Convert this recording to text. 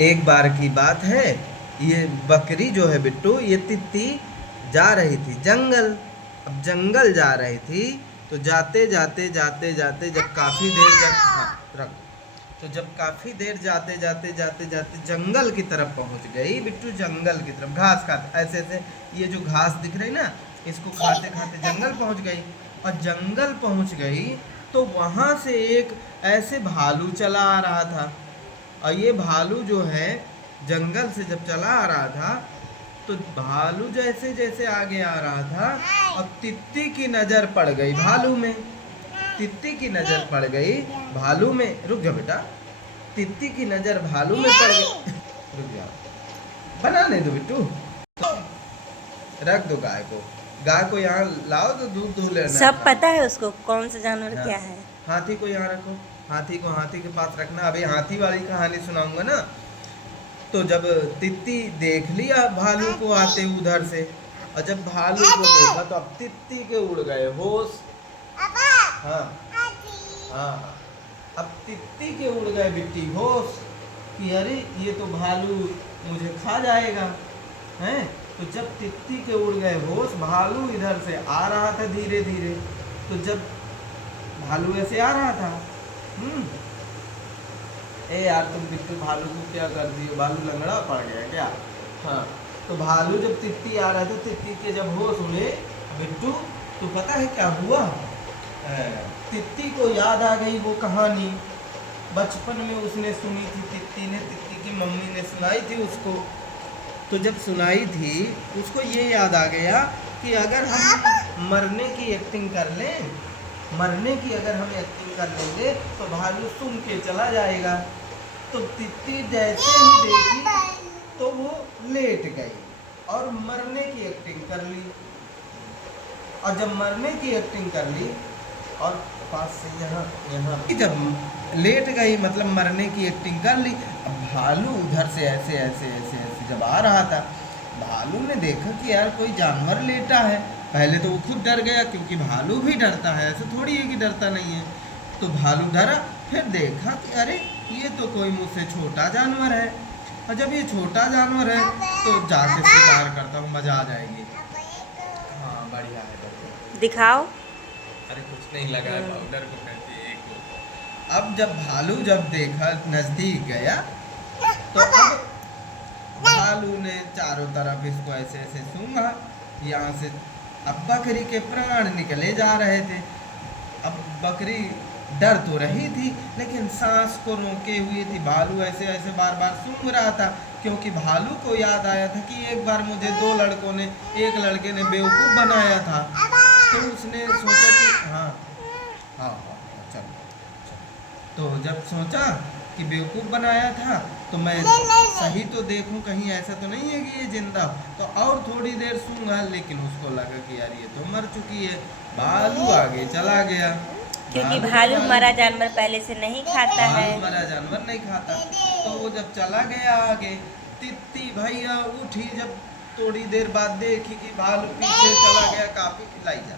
एक बार की बात है, ये बकरी जो है बिट्टू, ये तित्ती जा रही थी जंगल। अब जंगल जा रही थी, तो जाते जाते जाते जाते जब काफ़ी देर जब हाँ रख, तो जब काफ़ी देर जाते जाते जाते जाते जंगल की तरफ पहुंच गई बिट्टू, जंगल की तरफ घास खाते ऐसे ऐसे, ये जो घास दिख रही ना, इसको खाते खाते जंगल पहुंच गई। और जंगल पहुंच गई तो वहां से एक ऐसे भालू चला आ रहा था। और ये भालू जो है जंगल से जब चला आ रहा था, तो भालू जैसे जैसे आगे आ रहा था, और तित्ती की नज़र पड़ गई भालू में। तित्ती की नज़र पड़ गई भालू में। रुक जा बेटा, तित्ती की नज़र भालू में पड़ गई। रुक जा, बनाने दो बिट्टू, रख दो गाय को। गाय को यहाँ लाओ तो दूध दूह लेना। सब पता है उसको कौन सा जानवर हाँ। क्या है। हाथी को यहाँ रखो, हाथी को हाथी के पास रखना। अभी हाथी वाली कहानी सुनाऊंगा ना। तो जब तित्ती देख लिया भालू को आते उधर से, और जब भालू को देखा तो अब तित्ती के उड़ गए होश। हाँ हाँ, अब तित्ती के उड़ गए बिट्टी होश कि अरे ये तो भालू मुझे खा जाएगा। हैं, तो जब तित्ती के उड़ गए होश, भालू इधर से आ रहा था धीरे धीरे। तो जब भालू ऐसे आ रहा था, ए यार तुम बिट्टू भालू को क्या कर दिए, भालू लंगड़ा पड़ गया क्या। हाँ, तो भालू जब तित्ती आ रहा था, तित्ती के जब होश हुए बिट्टू, तो पता है क्या हुआ। तित्ती को याद आ गई वो कहानी, बचपन में उसने सुनी थी तित्ती ने, तित्ती की मम्मी ने सुनाई थी उसको। तो जब सुनाई थी उसको ये याद आ गया कि अगर हम मरने की एक्टिंग कर लें, मरने की अगर हम एक्टिंग कर लेंगे तो भालू सुन के चला जाएगा। तो तित्ती जैसे ही देखी तो वो लेट गई और मरने की एक्टिंग कर ली। और जब मरने की एक्टिंग कर ली और पास से यहाँ यहाँ जब लेट गई, मतलब मरने की एक्टिंग कर ली। अब भालू उधर से ऐसे ऐसे ऐसे ऐसे जब आ रहा था, भालू ने देखा कि यार कोई जानवर लेटा है। पहले तो वो खुद डर गया, क्योंकि भालू भी डरता है, ऐसे थोड़ी है कि डरता नहीं है। तो भालू डरा, फिर देखा कि अरे ये तो कोई मुझसे छोटा जानवर है। और जब ये छोटा जानवर है तो जाके शिकार करता हूँ, मजा आ जाएगी। हाँ बढ़िया है, बढ़िया। दिखाओ। अरे कुछ नहीं लगा है, पाउडर को कहते हैं एक। अब जब भालू जब देखा, नजदीक गया, तो अब भालू ने चारों तरफ इसको ऐसे ऐसे सूंघा यहाँ से। अब बकरी के प्राण निकले जा रहे थे। अब बकरी डर तो रही थी, लेकिन सांस को रोके हुई थी। भालू ऐसे ऐसे बार बार सूंघ रहा था, क्योंकि भालू को याद आया था कि एक बार मुझे दो लड़कों ने, एक लड़के ने बेवकूफ़ बनाया था। तो उसने सोचा कि हाँ हाँ हाँ चलो। तो जब सोचा कि बेवकूफ़ बनाया था, तो मैं सही तो देखूं कहीं ऐसा तो नहीं है कि ये जिंदा। तो और थोड़ी देर सूंघा, लेकिन उसको लगा कि यार ये तो मर चुकी है। भालू आगे चला गया, क्योंकि भालू मरा जानवर पहले से नहीं खाता है। भालू मरा जानवर नहीं खाता। तो वो जब चला गया आगे, तित्ती भैया उठी जब थोड़ी देर बाद देखी कि भालू पीछे चला गया, काफी लाई जा